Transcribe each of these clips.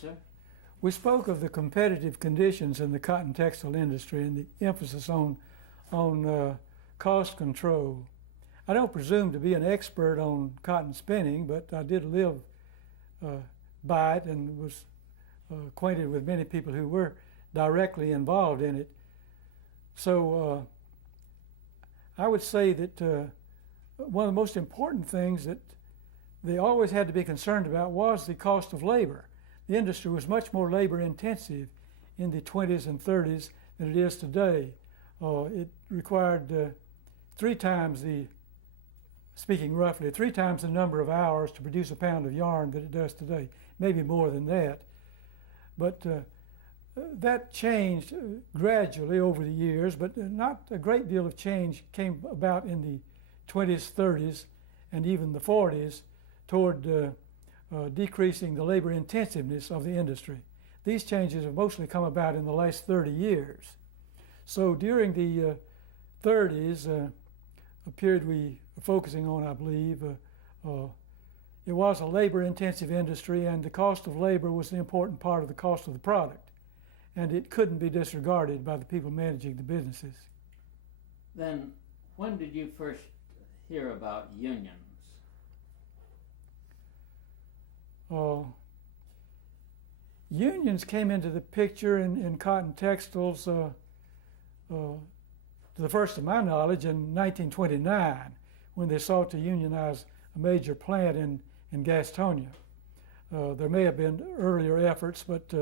sir. We spoke of the competitive conditions in the cotton textile industry and the emphasis on cost control. I don't presume to be an expert on cotton spinning, but I did live by it and was acquainted with many people who were directly involved in it. So I would say that one of the most important things that they always had to be concerned about was the cost of labor. The industry was much more labor intensive in the 20s and 30s than it is today. It required three times the number of hours to produce a pound of yarn that it does today, maybe more than that. But that changed gradually over the years, but not a great deal of change came about in the 20s, 30s, and even the 40s toward decreasing the labor intensiveness of the industry. These changes have mostly come about in the last 30 years. So during the 30s, a period we are focusing on, I believe, it was a labor-intensive industry, and the cost of labor was an important part of the cost of the product, and it couldn't be disregarded by the people managing the businesses. Then, when did you first hear about unions? Unions came into the picture in cotton textiles, to the first of my knowledge, in 1929, when they sought to unionize a major plant in Gastonia. There may have been earlier efforts, but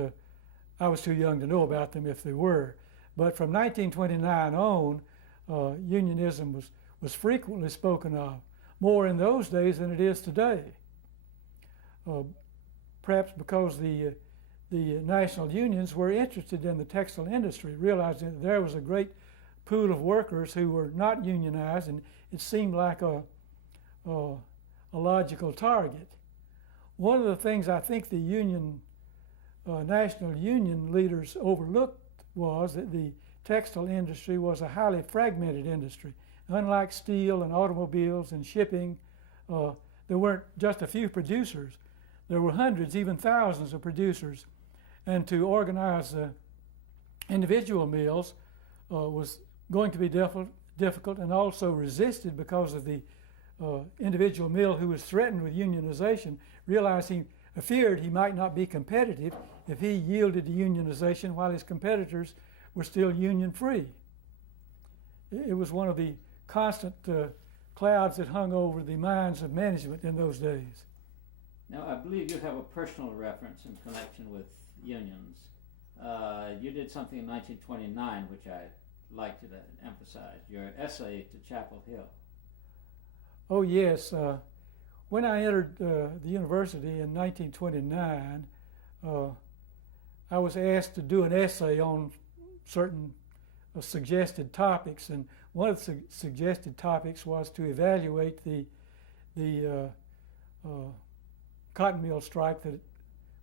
I was too young to know about them if they were. But from 1929 on, unionism was frequently spoken of, more in those days than it is today. Perhaps because the national unions were interested in the textile industry, realizing that there was a great pool of workers who were not unionized, and it seemed like a logical target. One of the things I think the national union leaders overlooked was that the textile industry was a highly fragmented industry. Unlike steel and automobiles and shipping, there weren't just a few producers. There were hundreds, even thousands of producers. And to organize individual mills was going to be difficult and also resisted because of the individual mill who was threatened with unionization realized he feared he might not be competitive if he yielded to unionization while his competitors were still union-free. It was one of the constant clouds that hung over the minds of management in those days. Now, I believe you have a personal reference in connection with unions. You did something in 1929, which I'd like to emphasize, your essay to Chapel Hill. Oh, yes. When I entered the university in 1929, I was asked to do an essay on certain suggested topics, and one of the suggested topics was to evaluate the cotton mill strike that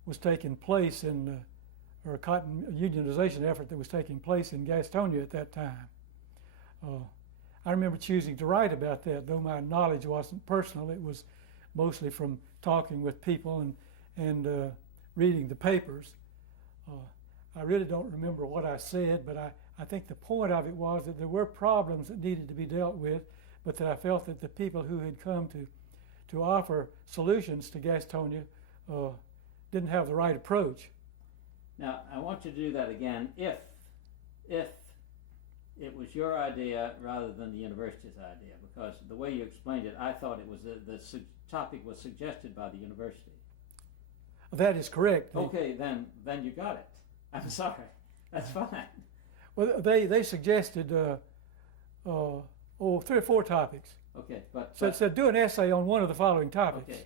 was taking place or a cotton unionization effort that was taking place in Gastonia at that time. I remember choosing to write about that, though my knowledge wasn't personal. It was mostly from talking with people and reading the papers. I really don't remember what I said, but I think the point of it was that there were problems that needed to be dealt with, but that I felt that the people who had come to offer solutions to Gastonia didn't have the right approach. Now, I want you to do that again if it was your idea rather than the university's idea, because the way you explained it, I thought it was the topic was suggested by the university. That is correct. Okay, then you got it. I'm sorry. That's fine. Well, they suggested 3 or 4 topics. Okay, but it said do an essay on one of the following topics.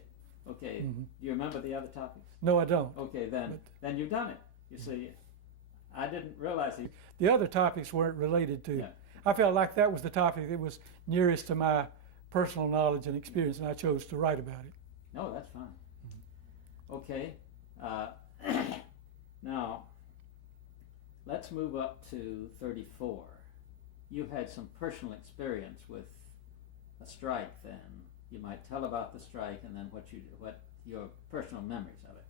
Okay. Mm-hmm. Do you remember the other topics? No, I don't. Okay, then you've done it. You see, I didn't realize it. The other topics weren't related to. Yeah. I felt like that was the topic that was nearest to my personal knowledge and experience, and I chose to write about it. No, that's fine. Mm-hmm. Okay. Now, let's move up to 34. You had some personal experience with a strike then. You might tell about the strike and then what your personal memories of it.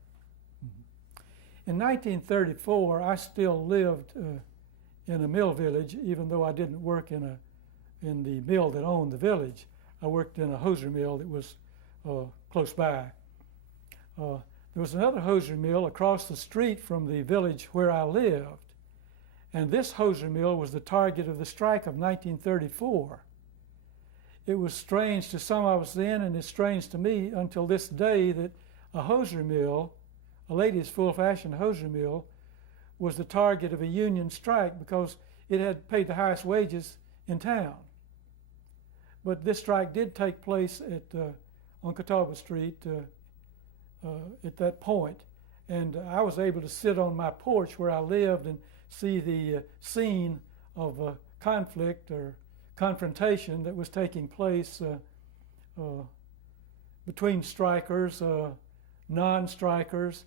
In 1934, I still lived in a mill village, even though I didn't work in the mill that owned the village. I worked in a hosiery mill that was close by. There was another hosiery mill across the street from the village where I lived, and this hosiery mill was the target of the strike of 1934. It was strange to some of us then, and it's strange to me until this day, that a hosiery mill, a ladies' full-fashion hosiery mill, was the target of a union strike because it had paid the highest wages in town. But this strike did take place on Catawba Street at that point, and I was able to sit on my porch where I lived and see the scene of conflict or confrontation that was taking place between strikers, non-strikers,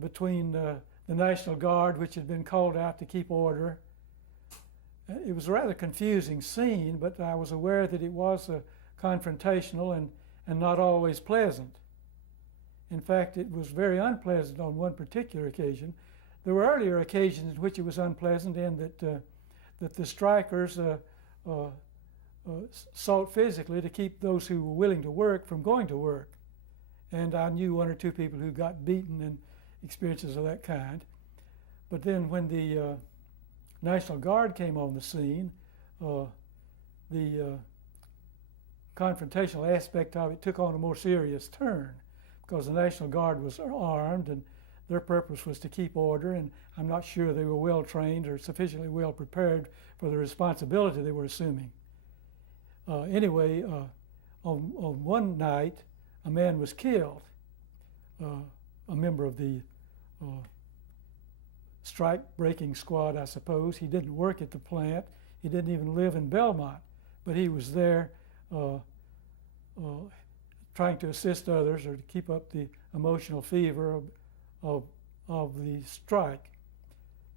between the National Guard, which had been called out to keep order. It was a rather confusing scene, but I was aware that it was confrontational and not always pleasant. In fact, it was very unpleasant on one particular occasion. There were earlier occasions in which it was unpleasant, and that the strikers sought physically to keep those who were willing to work from going to work. And I knew one or two people who got beaten and experiences of that kind. But then when the National Guard came on the scene, the confrontational aspect of it took on a more serious turn, because the National Guard was armed and their purpose was to keep order, and I'm not sure they were well trained or sufficiently well prepared for the responsibility they were assuming. Anyway, on one night, a man was killed, a member of the strike-breaking squad, I suppose. He didn't work at the plant. He didn't even live in Belmont, but he was there trying to assist others or to keep up the emotional fever of the strike.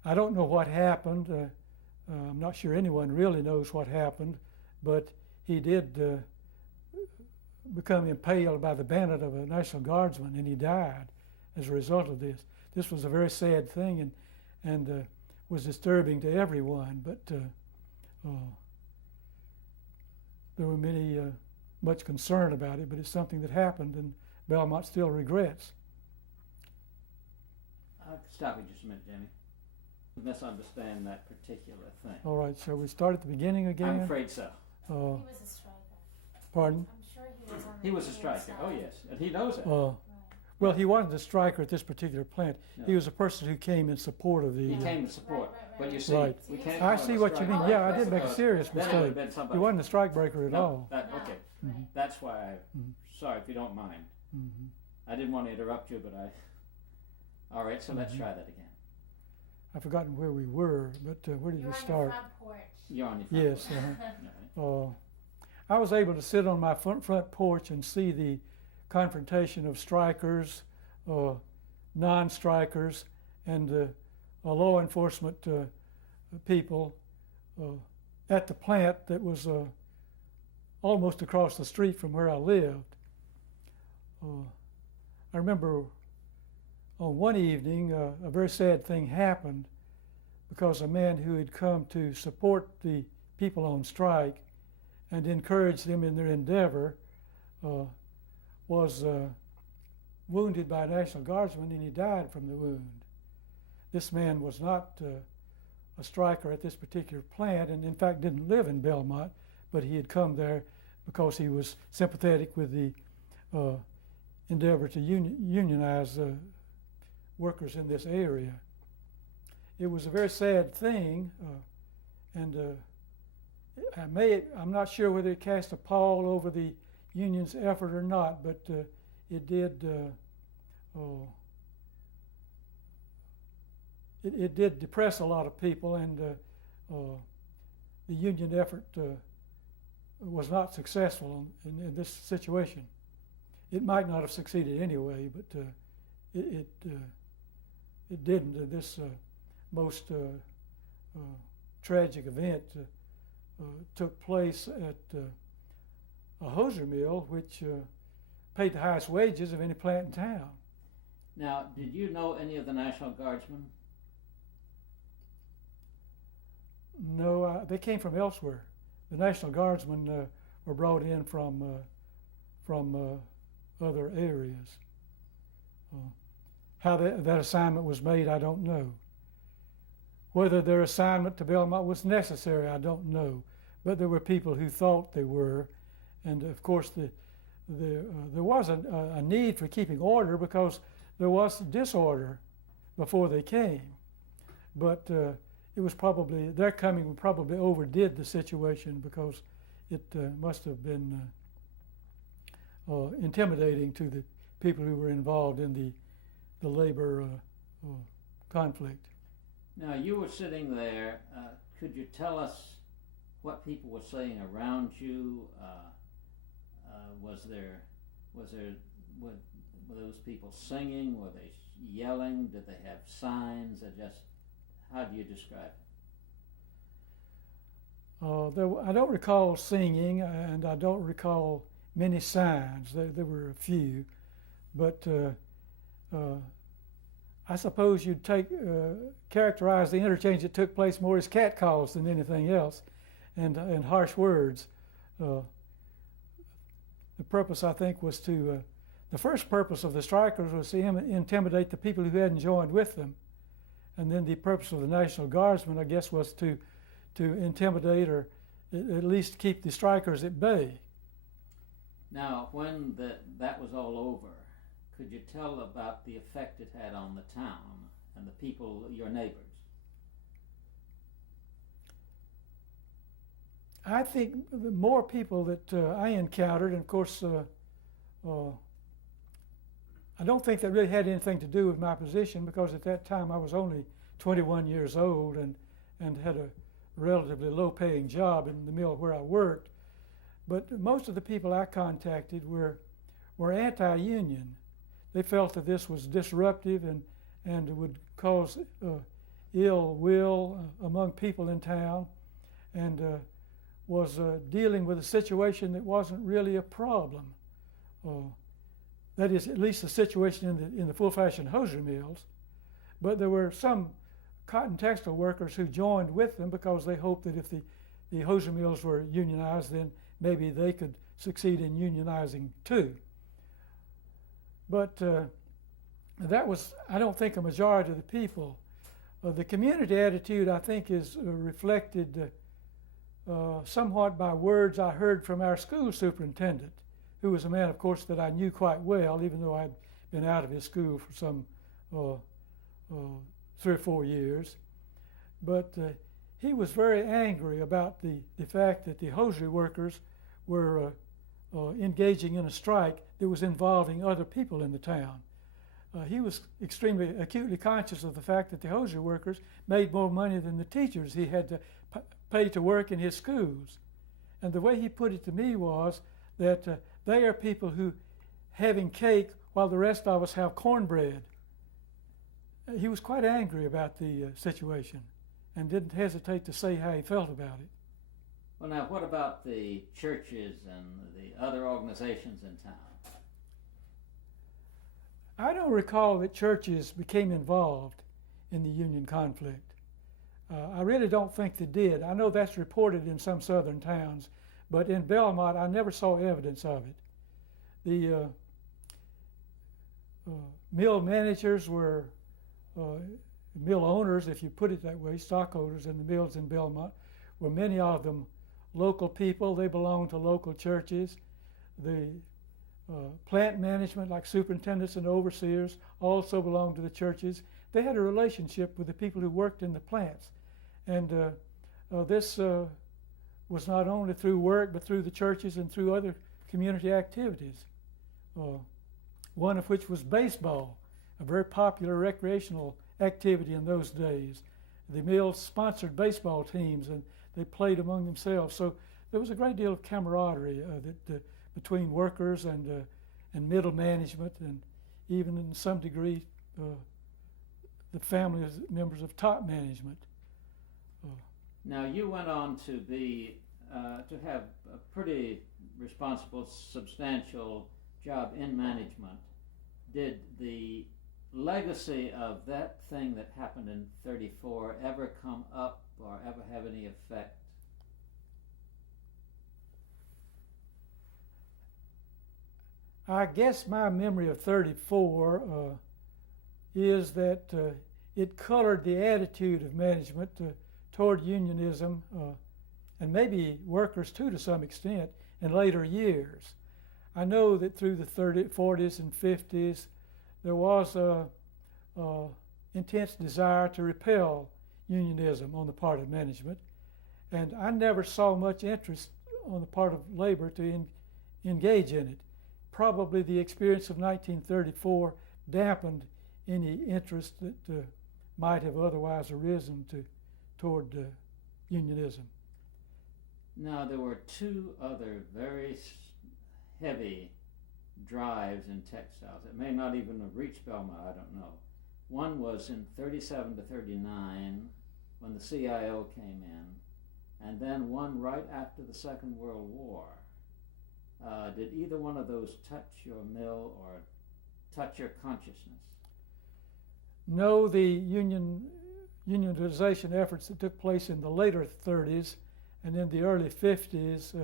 I don't know what happened. I'm not sure anyone really knows what happened, but he did become impaled by the bayonet of a National Guardsman, and he died as a result of this. This was a very sad thing and was disturbing to everyone, but there were much concern about it, but it's something that happened and Belmont still regrets. I'll stop you just a minute, Jimmy. Misunderstand that particular thing. All right, shall we start at the beginning again? I'm afraid so. He was a striker. Pardon? I'm sure he was on the He was a union striker. side. Oh yes, and he knows it. Right. Well, he wasn't a striker at this particular plant. No. He was a person who came in support of the... He came to support, Right. but you see, Right. we can't. I call see him a what you striker. mean. Yeah, I did That's make a because serious then it would have mistake. been He somebody. wasn't a strike breaker at No, all. that, No. okay. Right. That's why Mhm. sorry if you don't mind. Mhm. I didn't want to interrupt you, but all right, so let's Mhm. try that again. I've forgotten where we were, but where did You're we on start? the front porch. You're on your front Yes. foot. All right. I was able to sit on my front porch and see the confrontation of strikers, non-strikers, and law enforcement people at the plant that was almost across the street from where I lived. I remember on one evening a very sad thing happened because a man who had come to support the people on strike and encourage them in their endeavor was wounded by a National Guardsman, and he died from the wound. This man was not a striker at this particular plant, and in fact didn't live in Belmont, but he had come there because he was sympathetic with the endeavor to unionize workers in this area. It was a very sad thing, and I'm not sure whether it cast a pall over the union's effort or not, but it did. It did depress a lot of people, and the union effort was not successful in this situation. It might not have succeeded anyway, but it didn't. This most tragic event took place at a hosiery mill, which paid the highest wages of any plant in town. Now, did you know any of the National Guardsmen? No, they came from elsewhere. The National Guardsmen were brought in from other areas. How that assignment was made, I don't know. Whether their assignment to Belmont was necessary, I don't know. But there were people who thought they were, and of course there was a need for keeping order because there was disorder before they came. But it was probably, their coming probably overdid the situation because it must have been intimidating to the people who were involved in the labor conflict. Now, you were sitting there. Could you tell us what people were saying around you? Were those people singing? Were they yelling? Did they have signs? How do you describe it? I don't recall singing, and I don't recall many signs. There were a few, but I suppose you'd characterize the interchange that took place more as catcalls than anything else, and harsh words. The purpose, I think, was the first purpose of the strikers was to intimidate the people who hadn't joined with them. And then the purpose of the National Guardsmen, I guess, was to intimidate or at least keep the strikers at bay. Now, when that was all over, could you tell about the effect it had on the town and the people, your neighbors? I think the more people that I encountered, and of course, I don't think that really had anything to do with my position because at that time I was only 21 years old and had a relatively low-paying job in the mill where I worked. But most of the people I contacted were anti-union. They felt that this was disruptive and would cause ill will among people in town, and was dealing with a situation that wasn't really a problem. That is, at least the situation in the full-fashion hosiery mills. But there were some cotton textile workers who joined with them because they hoped that if the hosiery mills were unionized, then maybe they could succeed in unionizing too. But that was, I don't think, a majority of the people. The community attitude, I think, is reflected somewhat by words I heard from our school superintendent, who was a man, of course, that I knew quite well, even though I'd been out of his school for some 3 or 4 years. But he was very angry about the fact that the hosiery workers were engaging in a strike that was involving other people in the town. He was extremely acutely conscious of the fact that the hosiery workers made more money than the teachers he had to pay to work in his schools. And the way he put it to me was that they are people who having cake while the rest of us have cornbread. He was quite angry about the situation and didn't hesitate to say how he felt about it. Well, now, what about the churches and the other organizations in town? I don't recall that churches became involved in the Union conflict. I really don't think they did. I know that's reported in some southern towns, but in Belmont, I never saw evidence of it. The mill managers were mill owners, if you put it that way, stockholders in the mills in Belmont, were many of them local people. They belonged to local churches. The plant management, like superintendents and overseers, also belonged to the churches. They had a relationship with the people who worked in the plants. And this was not only through work, but through the churches and through other community activities. One of which was baseball, a very popular recreational activity in those days. The mills sponsored baseball teams and they played among themselves. So there was a great deal of camaraderie between workers and middle management, and even in some degree the family members of top management. Now, you went on to to have a pretty responsible, substantial job in management. Did the legacy of that thing that happened in 34 ever come up or ever have any effect? I guess my memory of 34 is that it colored the attitude of management toward unionism and maybe workers too to some extent in later years. I know that through the 40s and 50s there was a intense desire to repel unionism on the part of management, and I never saw much interest on the part of labor to engage in it. Probably the experience of 1934 dampened any interest that might have otherwise arisen toward unionism. Now, there were two other very heavy drives in textiles. It may not even have reached Belmont, I don't know. One was in 37 to 39 when the CIO came in, and then one right after the Second World War. Did either one of those touch your mill or touch your consciousness? No, the unionization efforts that took place in the later 30s and in the early 50s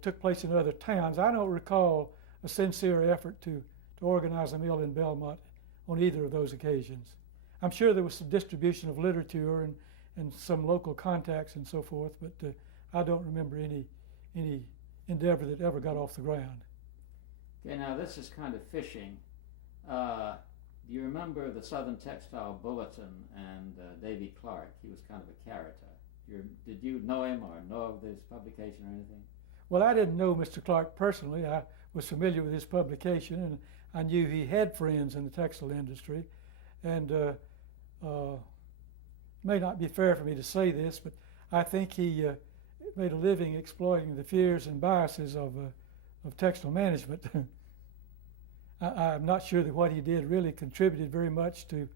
took place in other towns. I don't recall a sincere effort to organize a mill in Belmont on either of those occasions. I'm sure there was some distribution of literature and some local contacts and so forth, but I don't remember any endeavor that ever got off the ground. Okay, now this is kind of fishing. Do you remember the Southern Textile Bulletin and Davy Clark? He was kind of a character. Did you know him or know of this publication or anything? Well, I didn't know Mr. Clark personally. I was familiar with his publication, and I knew he had friends in the textile industry. And may not be fair for me to say this, but I think he made a living exploiting the fears and biases of textile management. I'm not sure that what he did really contributed very much to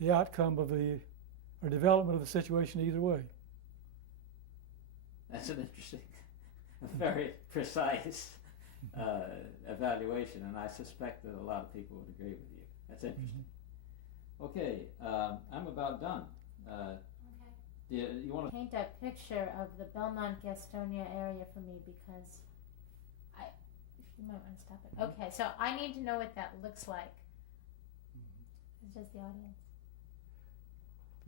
the outcome of or development of the situation either way. That's an interesting, very precise evaluation, and I suspect that a lot of people would agree with you. That's interesting. Mm-hmm. Okay, I'm about done. Okay. Do you want to paint a picture of the Belmont Gastonia area for me, because you might want to stop it. Okay, so I need to know what that looks like. It's just the audience.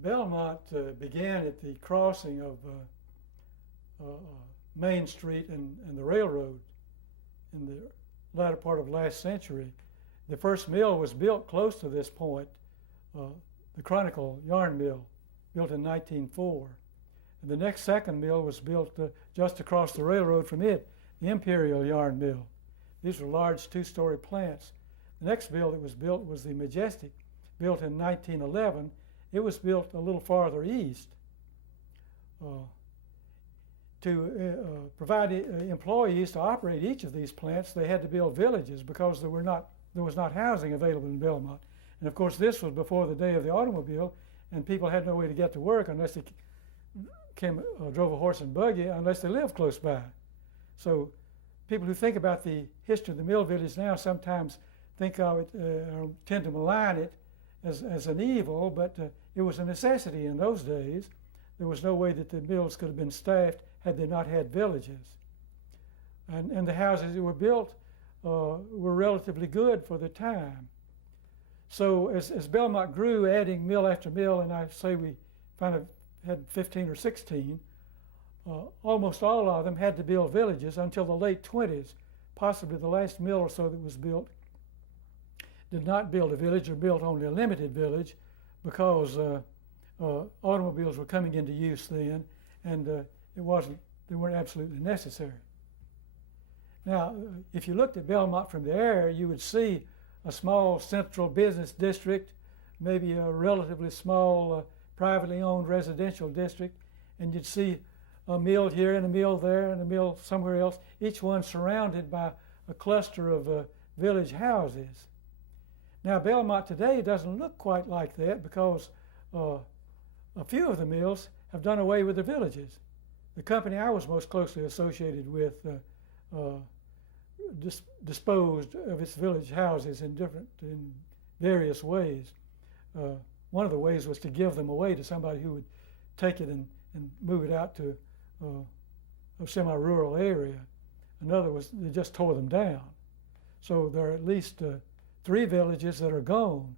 Belmont began at the crossing of Main Street and the railroad in the latter part of last century. The first mill was built close to this point, the Chronicle Yarn Mill, built in 1904. And the next second mill was built just across the railroad from it, the Imperial Yarn Mill. These were large two-story plants. The next mill that was built was the Majestic, built in 1911. It was built a little farther east. To provide employees to operate each of these plants, they had to build villages because there was not housing available in Belmont. And of course, this was before the day of the automobile, and people had no way to get to work unless they drove a horse and buggy, unless they lived close by. So people who think about the history of the mill village now sometimes think of it, tend to malign it as an evil, but it was a necessity in those days. There was no way that the mills could have been staffed had they not had villages. And the houses that were built were relatively good for the time. So as Belmont grew, adding mill after mill, and I say we kind of had 15 or 16, almost all of them had to build villages until the late 20s. Possibly the last mill or so that was built did not build a village, or built only a limited village, because automobiles were coming into use then, and they weren't absolutely necessary. Now, if you looked at Belmont from the air, you would see a small central business district, maybe a relatively small privately owned residential district, and you'd see a mill here and a mill there and a mill somewhere else, each one surrounded by a cluster of village houses. Now, Belmont today doesn't look quite like that because a few of the mills have done away with the villages. The company I was most closely associated with disposed of its village houses in various ways. One of the ways was to give them away to somebody who would take it and move it out to a semi-rural area. Another was they just tore them down. So there are at least 3 villages that are gone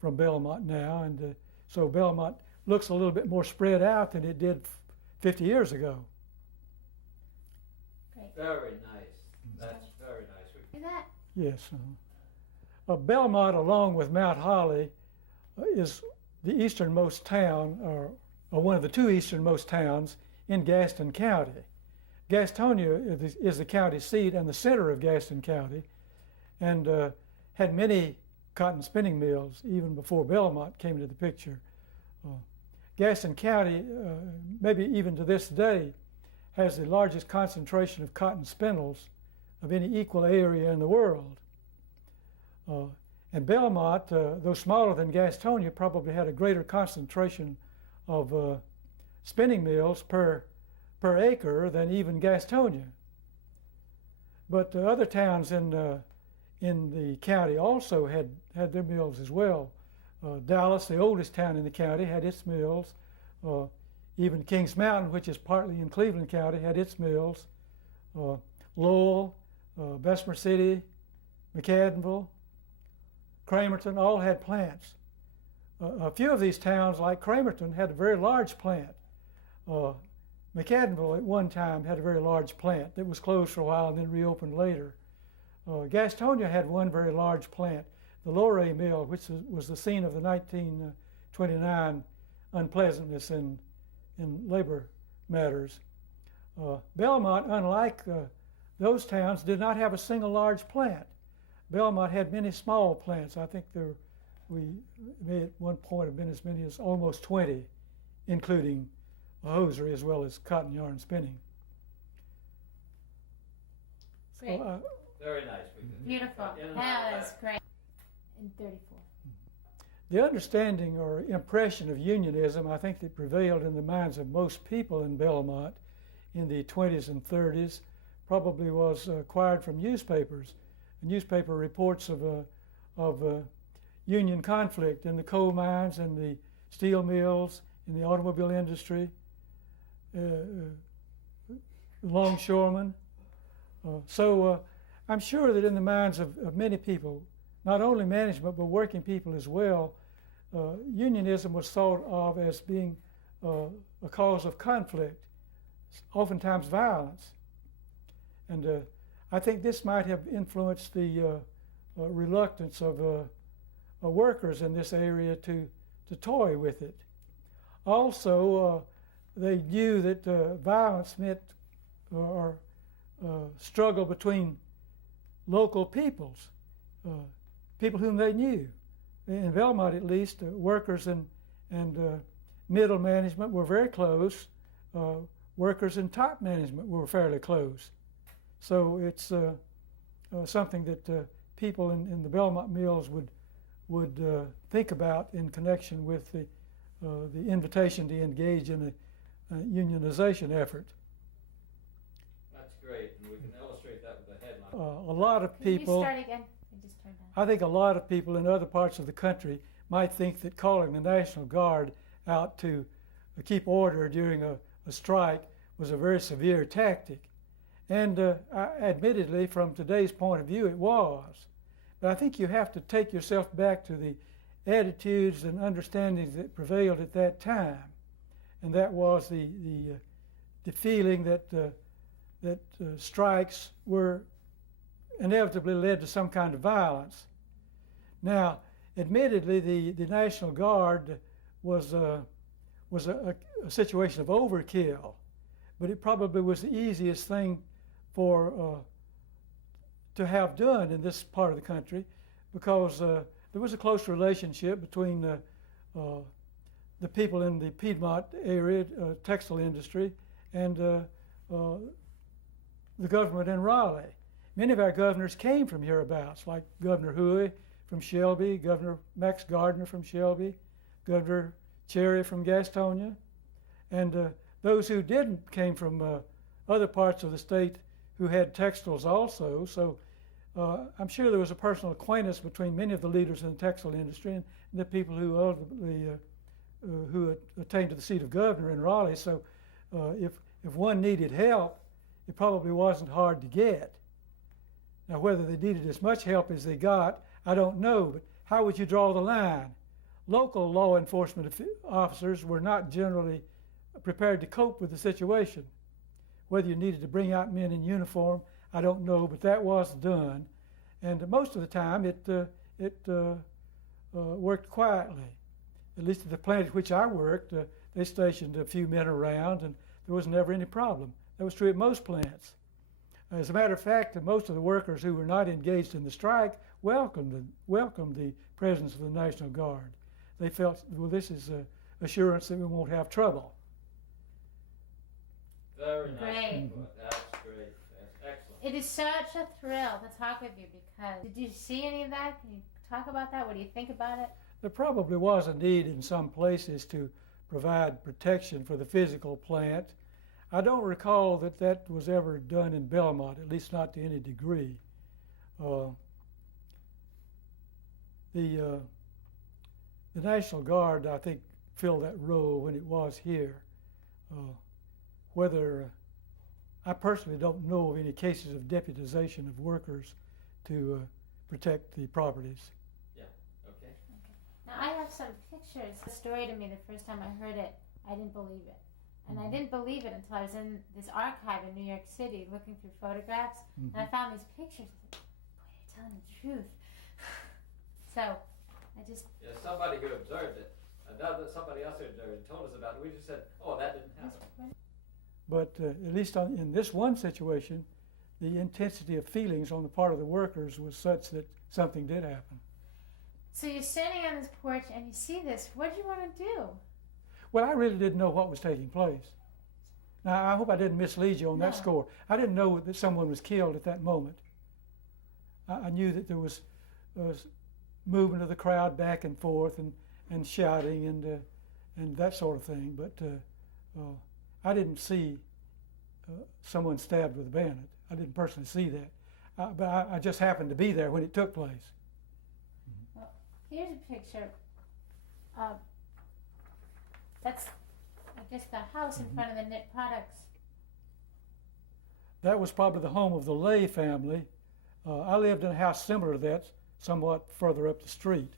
from Belmont now, and so Belmont looks a little bit more spread out than it did 50 years ago. Great. Very nice. That's very nice. Is that? Yes. Belmont, along with Mount Holly, is the easternmost town, or one of the 2 easternmost towns in Gaston County. Gastonia is the county seat and the center of Gaston County, and had many cotton spinning mills even before Belmont came into the picture. Gaston County, maybe even to this day, has the largest concentration of cotton spindles of any equal area in the world. And Belmont, though smaller than Gastonia, probably had a greater concentration of spinning mills per acre than even Gastonia. But other towns in the county also had their mills as well. Dallas, the oldest town in the county, had its mills. Even Kings Mountain, which is partly in Cleveland County, had its mills. Lowell, Bessemer City, McAdenville, Cramerton all had plants. A few of these towns, like Cramerton, had a very large plant. McAdenville at one time had a very large plant that was closed for a while and then reopened later. Gastonia had one very large plant, the Loray Mill, which was the scene of the 1929 unpleasantness in labor matters. Belmont, unlike those towns, did not have a single large plant. Belmont had many small plants. I think we may at one point have been as many as almost 20, including a hosiery as well as cotton yarn spinning. Great. So, Very nice. Beautiful. That was great. In 34. the understanding or impression of unionism, I think, that prevailed in the minds of most people in Belmont in the 20s and 30s probably was acquired from newspapers. Newspaper reports of union conflict in the coal mines and the steel mills, in the automobile industry, longshoremen. So I'm sure that in the minds of many people, not only management but working people as well, unionism was thought of as being a cause of conflict, oftentimes violence. And I think this might have influenced the reluctance of workers in this area to toy with it. Also, they knew that violence meant or struggle between local peoples, people whom they knew. In Belmont, at least, workers and middle management were very close. Workers and top management were fairly close. So it's something that people in the Belmont mills would think about in connection with the invitation to engage in a unionization effort. That's great, and we can illustrate that with a headline. A lot of people. Can you start again? I just turned on. I think a lot of people in other parts of the country might think that calling the National Guard out to keep order during a strike was a very severe tactic. And admittedly, from today's point of view, it was. But I think you have to take yourself back to the attitudes and understandings that prevailed at that time. And that was the feeling that strikes were inevitably led to some kind of violence. Now, admittedly, the National Guard was a situation of overkill, but it probably was the easiest thing to have done in this part of the country, because there was a close relationship between the people in the Piedmont area, textile industry, and the government in Raleigh. Many of our governors came from hereabouts, like Governor Huey from Shelby, Governor Max Gardner from Shelby, Governor Cherry from Gastonia, and those who didn't came from other parts of the state who had textiles also. So I'm sure there was a personal acquaintance between many of the leaders in the textile industry and the people who ultimately who attained to the seat of governor in Raleigh. So if one needed help, it probably wasn't hard to get. Now, whether they needed as much help as they got, I don't know, but how would you draw the line? Local law enforcement officers were not generally prepared to cope with the situation. Whether you needed to bring out men in uniform, I don't know, but that was done. And most of the time, it worked quietly. At least at the plant at which I worked, they stationed a few men around, and there was never any problem. That was true at most plants. As a matter of fact, most of the workers who were not engaged in the strike welcomed the presence of the National Guard. They felt, well, this is assurance that we won't have trouble. Very nice. Great. That's great. That's excellent. It is such a thrill to talk with you because did you see any of that? Can you talk about that? What do you think about it? There probably was a need in some places to provide protection for the physical plant. I don't recall that was ever done in Belmont, at least not to any degree. The National Guard, I think, filled that role when it was here. I personally don't know of any cases of deputization of workers to protect the properties. Yeah, okay. Now I have some pictures. The story to me the first time I heard it, I didn't believe it. And I didn't believe it until I was in this archive in New York City looking through photographs, and I found these pictures. I was like, boy, they're telling the truth. So, I just... Yeah, somebody who observed it, somebody else who observed it told us about it. We just said, oh, that didn't happen. But at least in this one situation, the intensity of feelings on the part of the workers was such that something did happen. So you're standing on this porch and you see this. What do you want to do? Well, I really didn't know what was taking place. Now, I hope I didn't mislead you on that score. I didn't know that someone was killed at that moment. I knew that there was movement of the crowd back and forth and shouting and that sort of thing, but I didn't see someone stabbed with a bayonet. I didn't personally see that, but I just happened to be there when it took place. Well, here's a picture of that's, I guess, the house in front of the knit products. That was probably the home of the Lay family. I lived in a house similar to that, somewhat further up the street.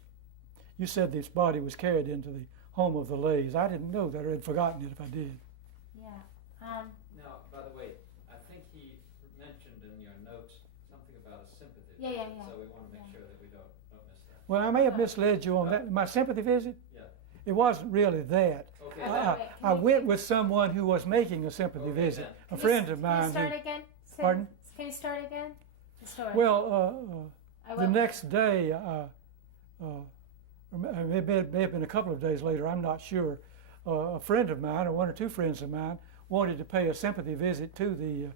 You said this body was carried into the home of the Lays. I didn't know that, or had forgotten it if I did. Yeah. Now, by the way, I think he mentioned in your notes something about a sympathy Yeah, visit, yeah, yeah. so we want to make sure that we don't miss that. Well, I may have misled you on that. My sympathy visit? Yeah. It wasn't really that. Okay. I went with someone who was making a sympathy visit, a friend of mine. Can you start again? Pardon? Can you start again? The story. Well, the next day, it may have been a couple of days later, I'm not sure, a friend of mine, or one or two friends of mine, wanted to pay a sympathy visit to the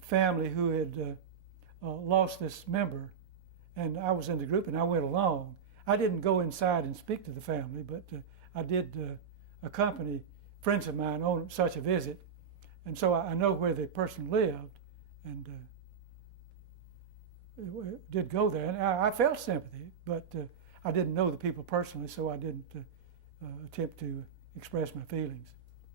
family who had lost this member, and I was in the group and I went along. I didn't go inside and speak to the family, but I did accompany friends of mine on such a visit, and so I know where the person lived, and did go there. And I felt sympathy, but I didn't know the people personally, so I didn't attempt to express my feelings.